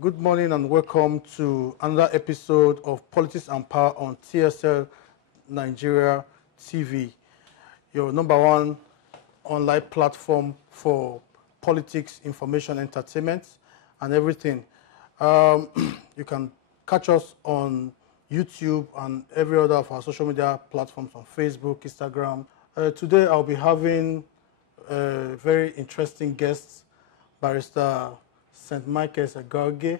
Good morning and welcome to another episode of Politics and Power on TSL Nigeria TV, your #1 online platform for politics, information, entertainment, and everything. You can catch us on YouTube and every other of our social media platforms on Facebook, Instagram. Today I'll be having very interesting guests, Barrister St Micheal Eguaogie.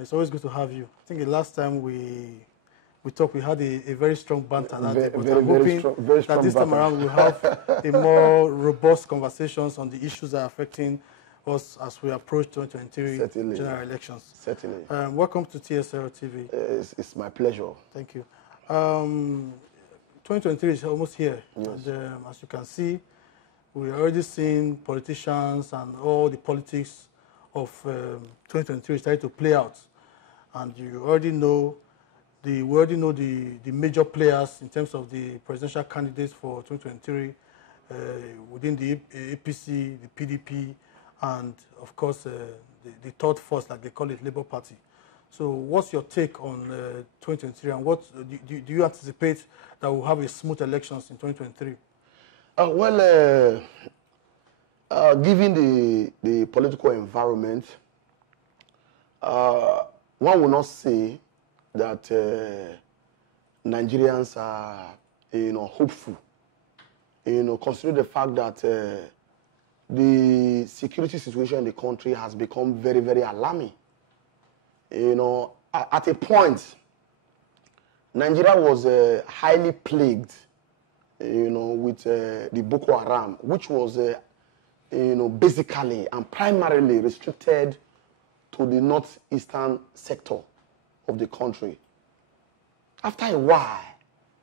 It's always good to have you. I think the last time we talked, we had a very strong banter. I'm hoping that this time around we'll have a more robust conversations on the issues that are affecting us as we approach 2023 general elections. Certainly. Welcome to TSL TV. It's my pleasure. Thank you. 2023 is almost here. Yes. And, as you can see, we're already seeing politicians and all the politics of 2023 starting to play out. And you already know the major players in terms of the presidential candidates for 2023 within the APC, the PDP, and of course the third force, like they call it, Labour Party. So what's your take on 2023, and what do you anticipate that we'll have a smooth elections in 2023? Given the political environment, one will not say that Nigerians are, hopeful. Considering the fact that the security situation in the country has become very, very alarming. At a point, Nigeria was highly plagued, with the Boko Haram, which was, basically and primarily restricted to the northeastern sector of the country. After a while,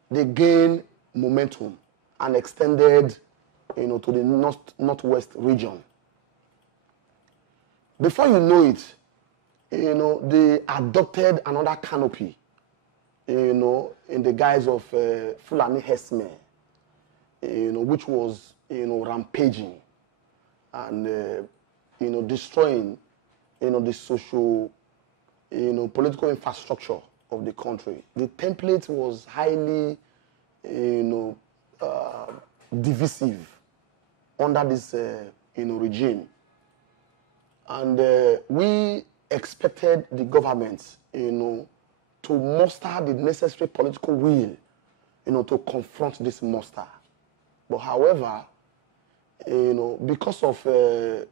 they gained momentum and extended, to the northwest region. Before you know it, they adopted another canopy, in the guise of Fulani herdsmen, which was, rampaging and, destroying, the social, political infrastructure of the country. The template was highly, divisive under this, regime. And we expected the government, to muster the necessary political will, to confront this monster. But however, because of, the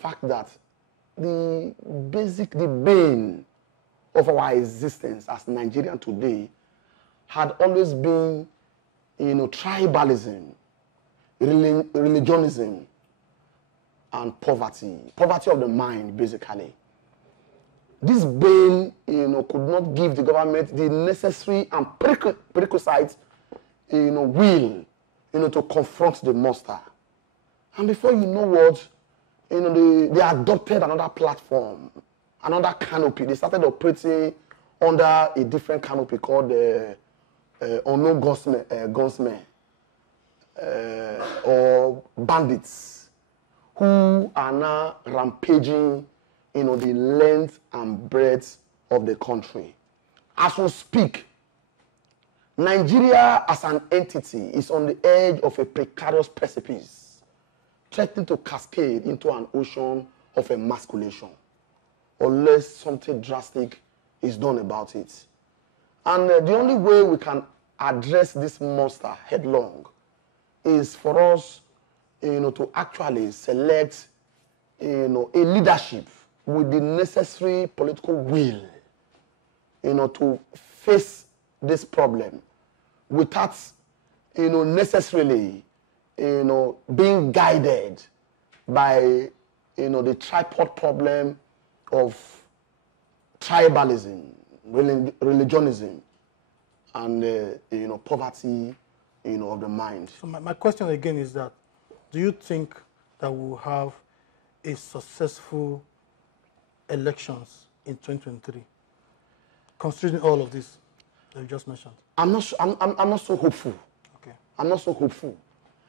fact that the bane of our existence as Nigerian today had always been, tribalism, religionism, and poverty of the mind, basically. This bane, could not give the government the necessary and prerequisite, will, to confront the monster. And before you know what, they adopted another platform, another canopy. They started operating under a different canopy called unknown gunsmen, or bandits, who are now rampaging, the length and breadth of the country. As we speak, Nigeria as an entity is on the edge of a precarious precipice, threatening to cascade into an ocean of emasculation, unless something drastic is done about it. And the only way we can address this monster headlong is for us, to actually select, a leadership with the necessary political will, to face this problem without, necessarily, being guided by, the tripod problem of tribalism, religionism, and, poverty, of the mind. So my question again is that, do you think that we'll have a successful elections in 2023, considering all of this that you just mentioned? I'm not so hopeful. Okay. I'm not so hopeful.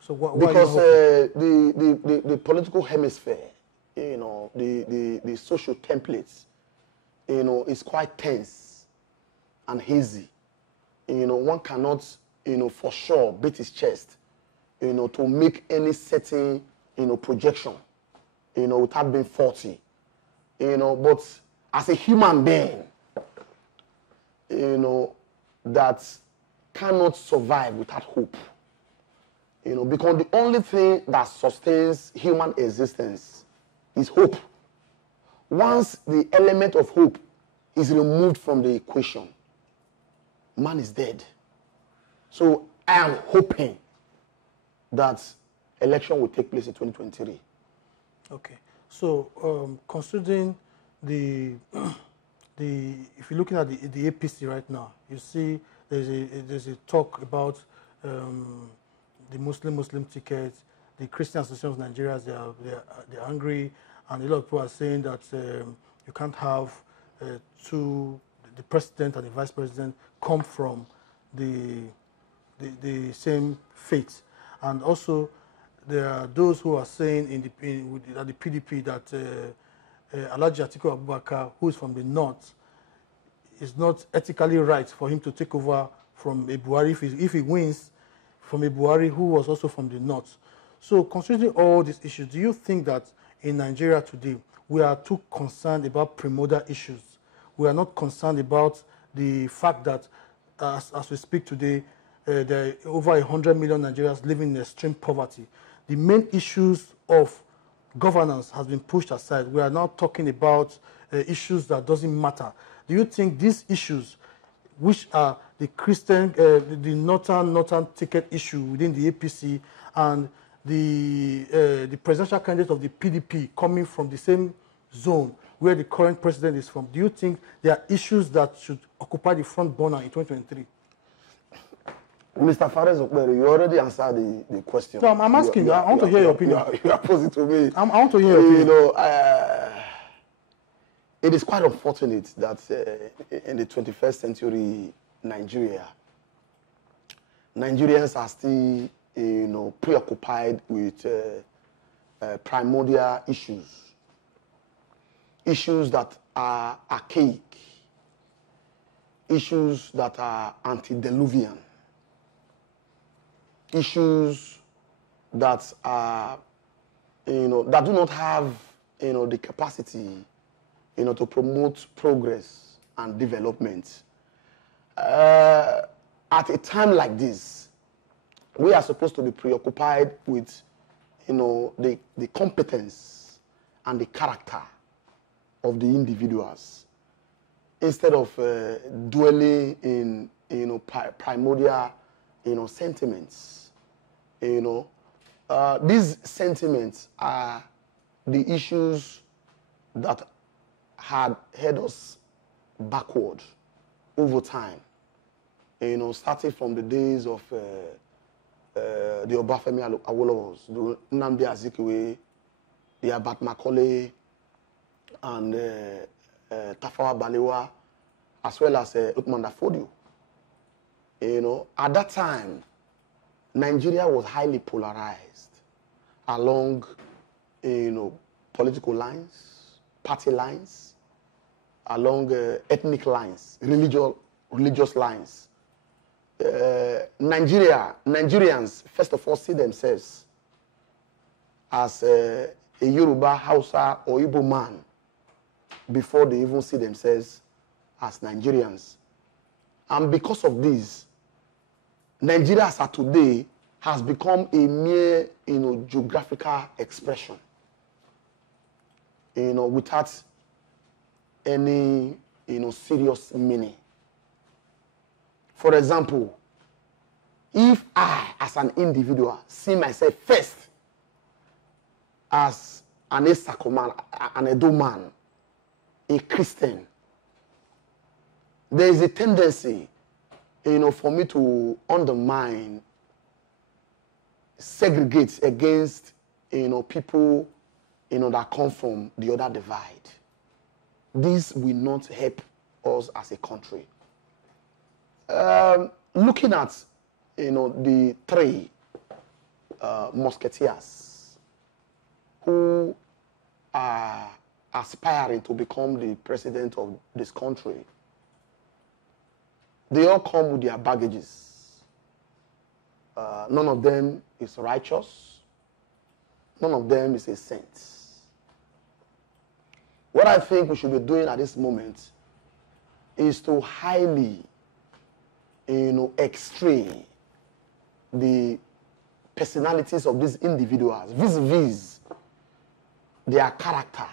So why because are you hopeful? the political hemisphere the social templates, is quite tense and hazy. One cannot, for sure beat his chest, to make any certain, projection, without being faulty. But as a human being, that cannot survive without hope. Because the only thing that sustains human existence is hope. Once the element of hope is removed from the equation, man is dead. So I am hoping that election will take place in 2023. Okay. So considering the if you're looking at the APC right now, you see there's a talk about the Muslim ticket. The Christian Association of Nigeria, they're angry, and a lot of people are saying that you can't have the president and the vice president come from the same faith. And also there are those who are saying at the PDP that Alhaji Atiku Abubakar, who is from the north, is not ethically right for him to take over from a Buhari if he wins from a Buhari who was also from the north. So considering all these issues, do you think that in Nigeria today we are too concerned about primordial issues? We are not concerned about the fact that as we speak today, there are over 100 million Nigerians living in extreme poverty. The main issues of governance has been pushed aside. We are now talking about issues that doesn't matter. Do you think these issues, which are the Christian, the northern ticket issue within the APC and the presidential candidate of the PDP coming from the same zone where the current president is from, do you think there are issues that should occupy the front burner in 2023? Mr. Fares Okpere, you already answered the question. So I'm asking you. I want to hear your opinion. You are posing to me. I want to hear your opinion. It is quite unfortunate that in the 21st century Nigeria, Nigerians are still, preoccupied with primordial issues that are archaic, issues that are antediluvian, issues that are, that do not have, the capacity, to promote progress and development. At a time like this, we are supposed to be preoccupied with, the competence and the character of the individuals, instead of dwelling in, primordial, sentiments. These sentiments are the issues that had held us backward over time. Starting from the days of the Obafemi Awolowos, the Nnamdi Azikiwe, the Abat Macaulay, and Tafawa Balewa, as well as Uthman Fodio. At that time, Nigeria was highly polarized along, political lines, party lines, along ethnic lines, religious lines. Nigerians, first of all, see themselves as a Yoruba, Hausa, or Igbo man before they even see themselves as Nigerians. And because of this, Nigeria as of today has become a mere, geographical expression, without any, serious meaning. For example, if I, as an individual, see myself first as an Esako man, an Edo man, a Christian, there is a tendency, for me to undermine, segregate against, people, that come from the other divide. This will not help us as a country. Looking at, the three musketeers who are aspiring to become the president of this country, they all come with their baggages. None of them is righteous. None of them is a saint. What I think we should be doing at this moment is to highly, extray the personalities of these individuals, vis-a-vis their character,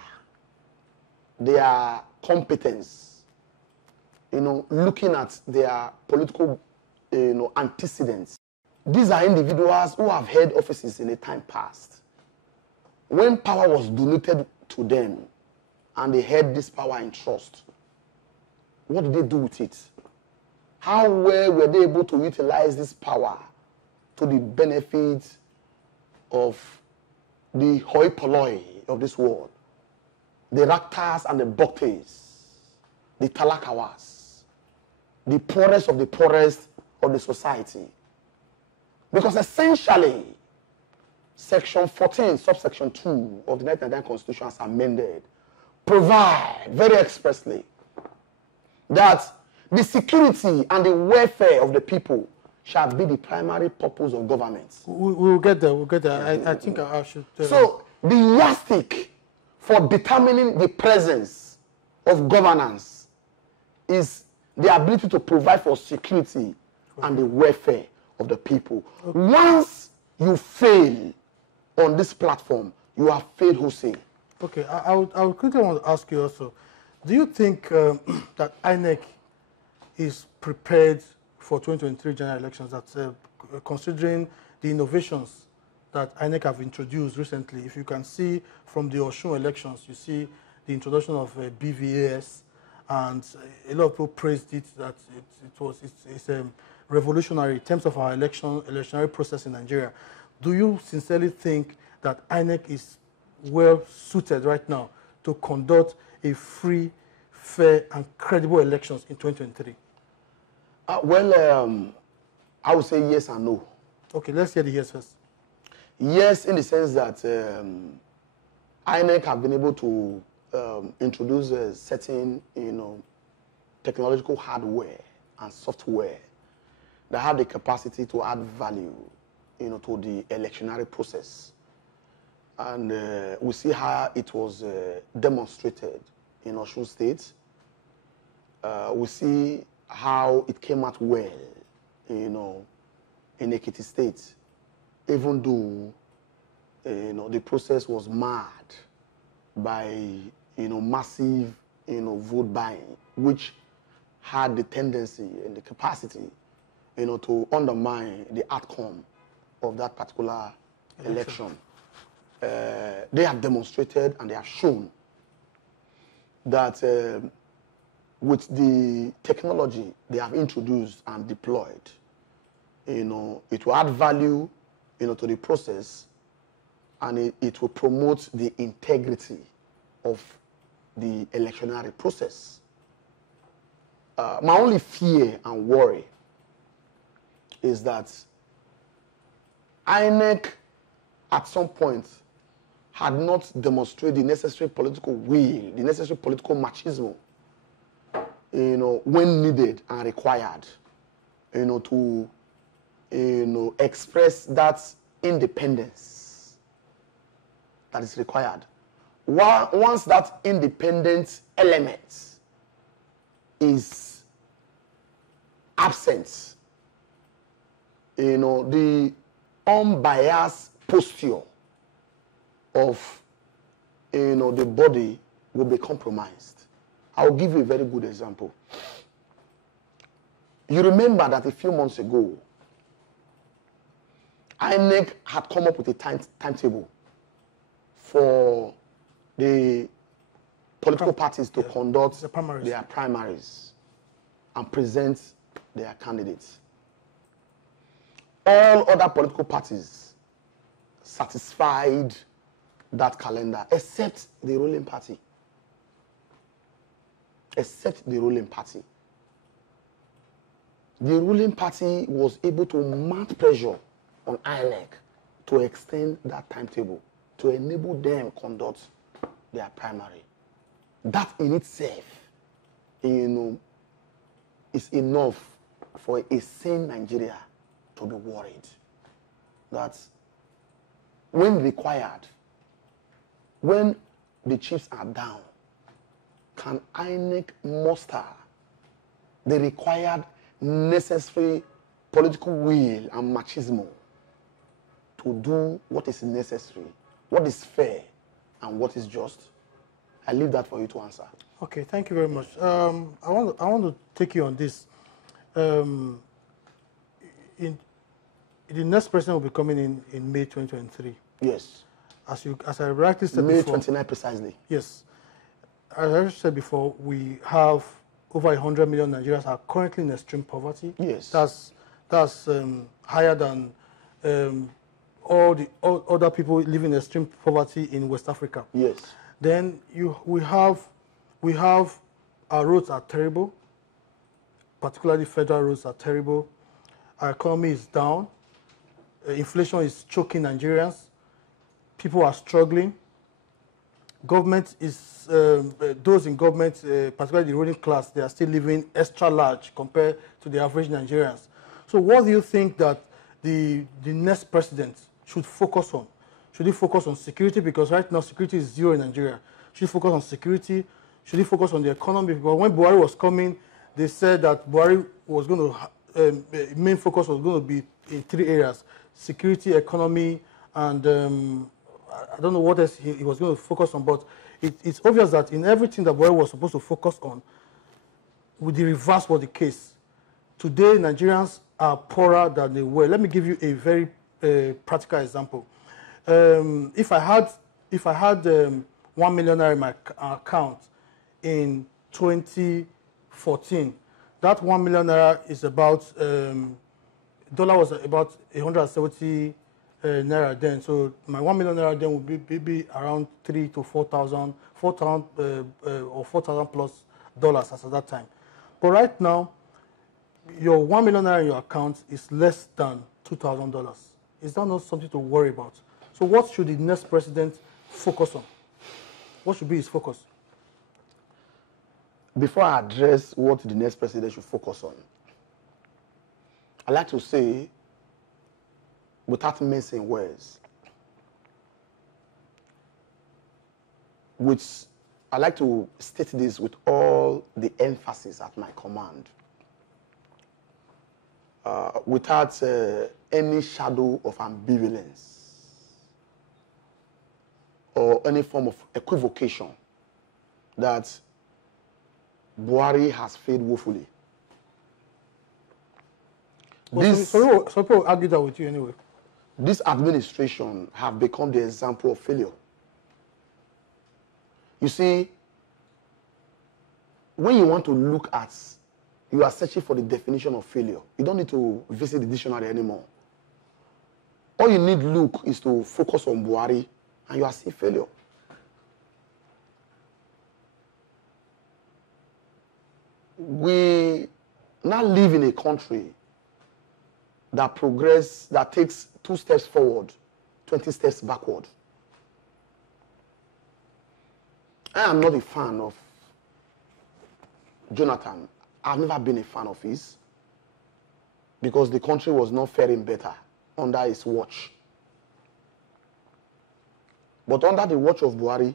their competence, looking at their political, antecedents. These are individuals who have held offices in a time past. When power was donated to them and they held this power in trust, what did they do with it? How well were they able to utilize this power to the benefit of the hoi polloi of this world? The Raktas and the Bhaktis, the Talakawas, the poorest of the society. Because essentially, Section 14, subsection 2 of the 1999 Constitution as amended, provide very expressly that the security and the welfare of the people shall be the primary purpose of government. We'll get there. I think I should... So, the yardstick for determining the presence of governance is the ability to provide for security and the welfare of the people. Okay. Once you fail on this platform, you have failed wholesale. Okay, I would quickly want to ask you also, do you think that INEC is prepared for 2023 general elections, that considering the innovations that INEC have introduced recently? If you can see from the Osun elections, you see the introduction of BVAS, and a lot of people praised it, that it's revolutionary in terms of our electionary process in Nigeria. Do you sincerely think that INEC is well suited right now to conduct a free, fair, and credible elections in 2023? I would say yes and no. Okay, let's hear the yes first. Yes, in the sense that INEC have been able to introduce a certain, technological hardware and software that have the capacity to add value, to the electionary process. And we see how it was demonstrated in Osun State. We see how it came out well, in Ekiti State, even though, the process was marred by, massive, vote buying, which had the tendency and the capacity, to undermine the outcome of that particular election. They have demonstrated and they have shown that with the technology they have introduced and deployed, it will add value, to the process, and it will promote the integrity of the electionary process. My only fear and worry is that INEC at some point had not demonstrated the necessary political will, the necessary political machismo, when needed and required, to, express that independence that is required. Once that independent element is absent, the unbiased posture of, the body will be compromised. I'll give you a very good example. You remember that a few months ago, INEC had come up with a timetable for the political parties to conduct their primaries and present their candidates. All other political parties satisfied that calendar, except the ruling party. Except the ruling party. The ruling party was able to mount pressure on INEC to extend that timetable, to enable them conduct their primary. That in itself, is enough for a sane Nigeria to be worried that when required, when the chips are down, can INEC muster the required necessary political will and machismo to do what is necessary, what is fair, and what is just? I leave that for you to answer. Okay, thank you very much. I want to take you on this. The next president will be coming in May 2023. Yes. As I rightly said May before. May 29 precisely. Yes. As I said before, we have over 100 million Nigerians are currently in extreme poverty. Yes. That's higher than all the other people living in extreme poverty in West Africa. Yes. Then we have our roads are terrible, particularly federal roads are terrible. Our economy is down. Inflation is choking Nigerians. People are struggling. Government is, those in government, particularly the ruling class, they are still living extra large compared to the average Nigerians. So what do you think that the next president should focus on? Should he focus on security? Because right now security is zero in Nigeria. Should he focus on security? Should he focus on the economy? Because when Buhari was coming, they said that Buhari was going to, main focus was going to be in 3 areas: security, economy, and I don't know what else he was going to focus on, but it's obvious that in everything that Buhari was supposed to focus on, with the reverse was the case. Today, Nigerians are poorer than they were. Let me give you a very practical example. If I had 1 million naira in my account in 2014, that 1 million naira is about dollar was about 170 naira then. So my 1 million naira then would be around 3,000 to 4,000, or 4,000 plus dollars as at that time. But right now, your 1 million naira in your account is less than $2,000. Is that not something to worry about? So what should the next president focus on? What should be his focus? Before I address what the next president should focus on, I'd like to say, without missing words, which I like to state this with all the emphasis at my command, without any shadow of ambivalence or any form of equivocation, that Buhari has failed woefully. Well, so people argue that with you anyway. This administration have become the example of failure. You see, when you want to look at, you are searching for the definition of failure. You don't need to visit the dictionary anymore. All you need look is to focus on Buhari, and you are seeing failure. We now live in a country that that takes 2 steps forward, 20 steps backward. I am not a fan of Jonathan. I've never been a fan of his, because the country was not faring better under his watch. But under the watch of Buhari,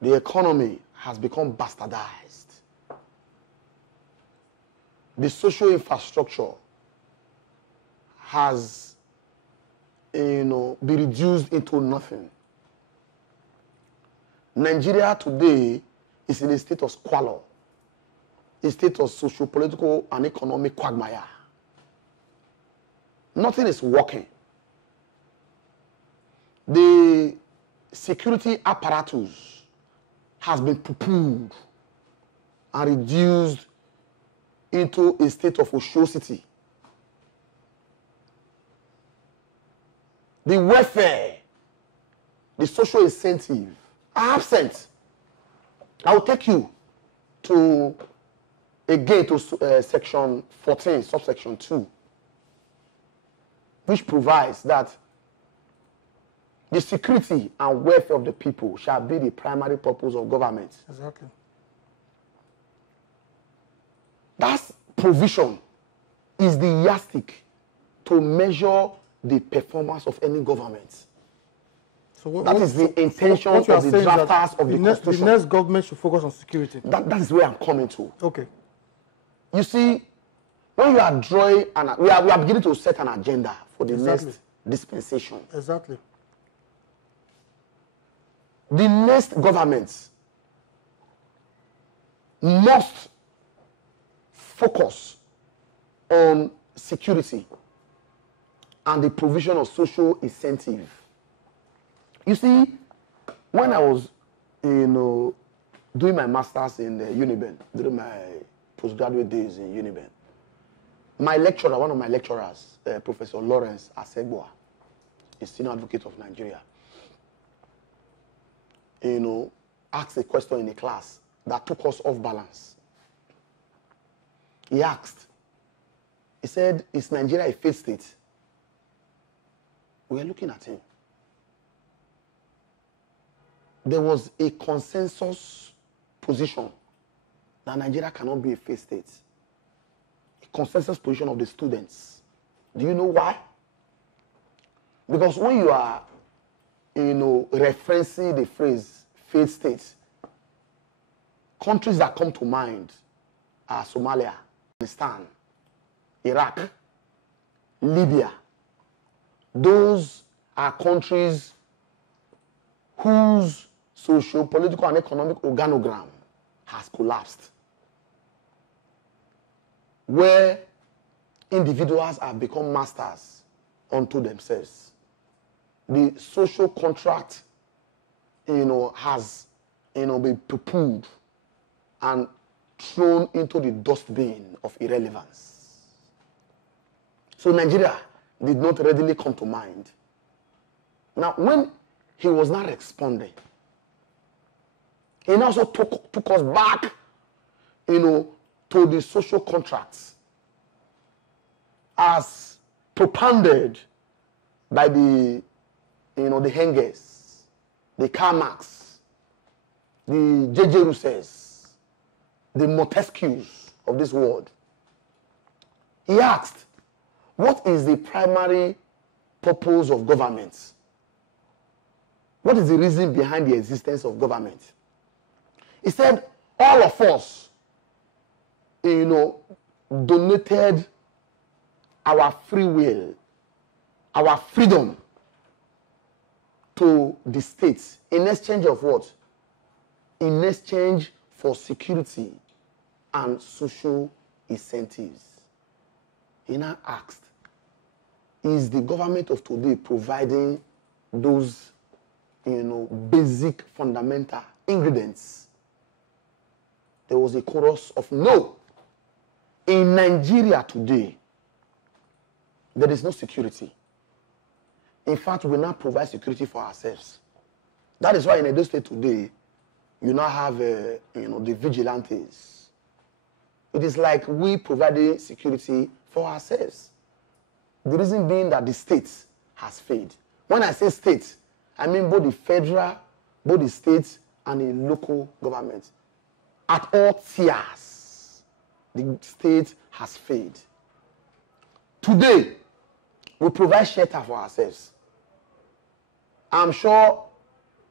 the economy has become bastardized. The social infrastructure has, been reduced into nothing. Nigeria today is in a state of squalor, a state of socio-political and economic quagmire. Nothing is working. The security apparatus has been poo-pooed and reduced into a state of ociousity. The welfare, the social incentive are absent. I will take you to, again, to section 14, subsection 2, which provides that the security and welfare of the people shall be the primary purpose of government. Exactly. That provision is the yardstick to measure the performance of any government. So that is the intention of the drafters of the Constitution. The next government should focus on security. That is where I'm coming to. Okay. You see, when you are drawing, we are beginning to set an agenda for the next dispensation. Exactly. The next government must focus on security and the provision of social incentive. You see, when I was, doing my master's in Uniben, during my postgraduate days in Uniben, my lecturer, one of my lecturers, Professor Lawrence Asegboa, a senior advocate of Nigeria, asked a question in a class that took us off balance. He asked, he said, is Nigeria a failed state? We were looking at him. There was a consensus position that Nigeria cannot be a failed state. A consensus position of the students. Do you know why? Because when you are, referencing the phrase failed state, countries that come to mind are Somalia, Afghanistan, Iraq, Libya. Those are countries whose socio-political and economic organogram has collapsed, where individuals have become masters unto themselves. The social contract, has, been poo-pooed and thrown into the dustbin of irrelevance. So Nigeria did not readily come to mind. Now, when he was not responding, he also took us back, to the social contracts as propounded by the, the Hengers, the Karl Marx, the J.J. Rousseaus, the Montesquieu's of this world. He asked, what is the primary purpose of government? What is the reason behind the existence of government? He said, all of us, donated our free will, our freedom to the state in exchange of what? In exchange for security and social incentives. He now asked, is the government of today providing those, basic fundamental ingredients? There was a chorus of no. In Nigeria today, there is no security. In fact, we now provide security for ourselves. That is why in Edo State today, you now have, the vigilantes. It is like we providing security for ourselves. The reason being that the state has failed. When I say state, I mean both the federal, both the state, and the local government. At all tiers, the state has failed. Today, we provide shelter for ourselves. I'm sure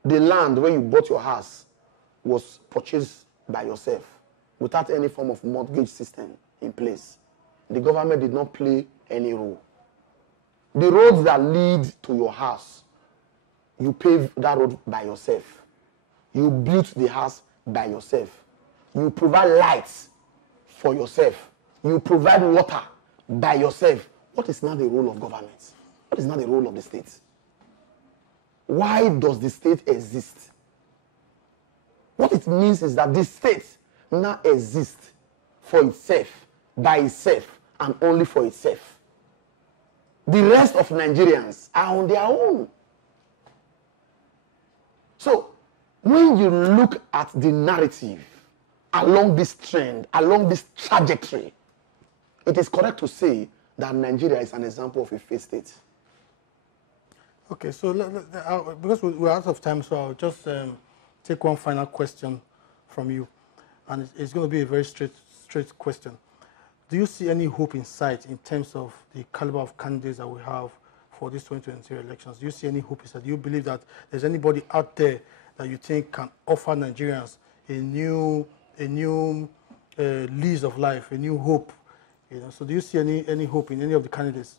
the land where you bought your house was purchased by yourself without any form of mortgage system in place. The government did not play any role. The roads that lead to your house, you pave that road by yourself. You built the house by yourself. You provide lights for yourself. You provide water by yourself. What is now the role of government? What is now the role of the state? Why does the state exist? What it means is that the state now exists for itself, by itself, and only for itself. The rest of Nigerians are on their own. So, when you look at the narrative along this trend, along this trajectory, it is correct to say that Nigeria is an example of a failed state. Okay, so because we're out of time, so I'll just take one final question from you, and it's going to be a very straight question. Do you see any hope in sight in terms of the caliber of candidates that we have for these 2023 elections? Do you see any hope in sight? Do you believe that there's anybody out there that you think can offer Nigerians a new lease of life, a new hope? You know, so do you see any hope in any of the candidates?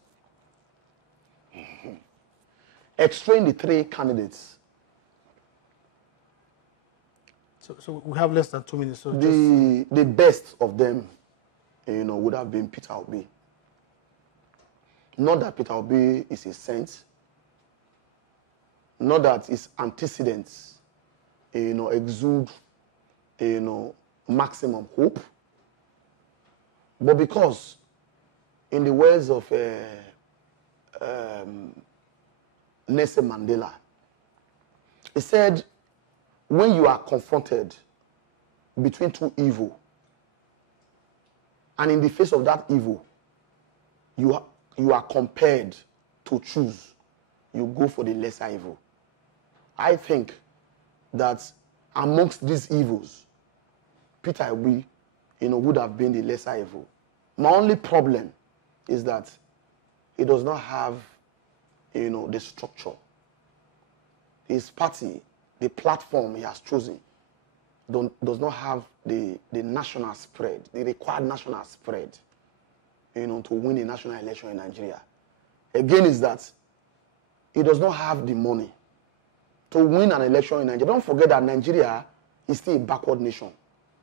Extrain the three candidates. So we have less than 2 minutes. So the best of them, you know, would have been Peter Obi. Not that Peter Obi is a saint. Not that his antecedents, you know, exude, you know, maximum hope. But because, in the words of Nelson Mandela, he said, when you are confronted between two evil, and in the face of that evil, you are compelled to choose, you go for the lesser evil. I think that amongst these evils, Peter Obi, you know, would have been the lesser evil. My only problem is that he does not have, you know, the structure. His party, the platform he has chosen, does not have the national spread, the required national spread, you know, to win a national election in Nigeria. Again, is that he does not have the money to win an election in Nigeria. Don't forget that Nigeria is still a backward nation.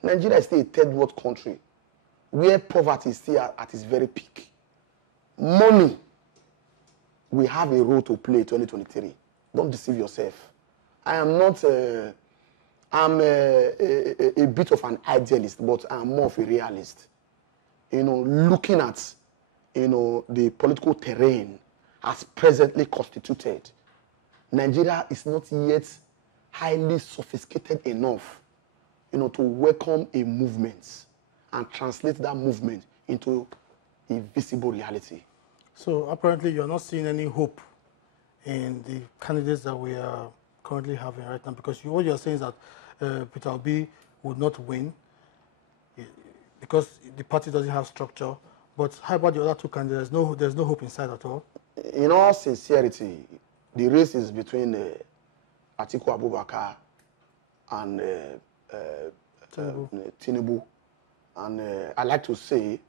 Nigeria is still a third world country where poverty is still at its very peak. Money, we have a role to play in 2023. Don't deceive yourself. I am not, I'm a bit of an idealist, but I'm more of a realist. You know, looking at, you know, the political terrain as presently constituted, Nigeria is not yet highly sophisticated enough, you know, to welcome a movement and translate that movement into a visible reality. So apparently you're not seeing any hope in the candidates that we are currently having right now, because what you're saying is that Peter Obi would not win because the party doesn't have structure. But how about the other two candidates? There's no hope inside at all. In all sincerity, the race is between Atiku Abubakar and Tinubu. And I like to say,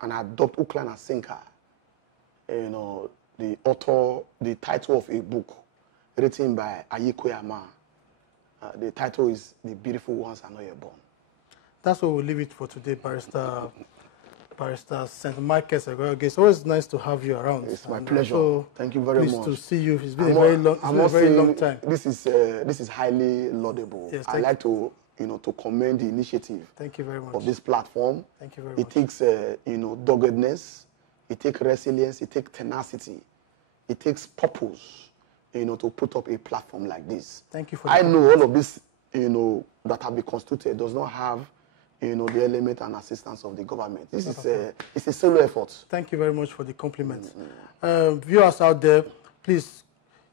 and adopt Uklan and Sinker, you know, the author, the title of a book written by Ayikoyama. The title is The Beautiful Ones Are Not Yet Born. That's what we'll leave it for today, Barrister St Micheal Eguaogie. It's always nice to have you around. It's my pleasure. Thank you very much. Pleased to see you. It's been a very long time. This is highly laudable. Yes, I like to, you know, to commend the initiative. Thank you very much. Of this platform. Thank you very much. It takes, you know, doggedness. It takes resilience. It takes tenacity. It takes purpose, you know, to put up a platform like this. Thank you for. I know all of this, you know, that have been constituted does not have, you know, the element and assistance of the government. This is it's a solo effort. Thank you very much for the compliment. Viewers out there, please,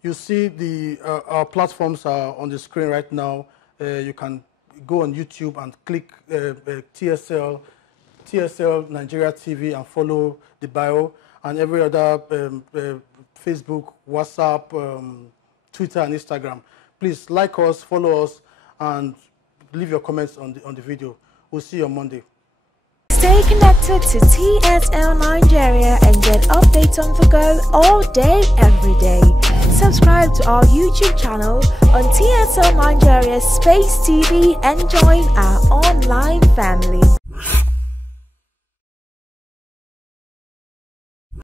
you see our platforms are on the screen right now. You can go on YouTube and click TSL Nigeria TV and follow the bio, and every other Facebook, WhatsApp, Twitter, and Instagram. Please like us, follow us, and leave your comments on the video. We'll see you on Monday. Stay connected to TSL Nigeria and get updates on the go all day, every day. Subscribe to our YouTube channel on TSL Nigeria Space TV and join our online family.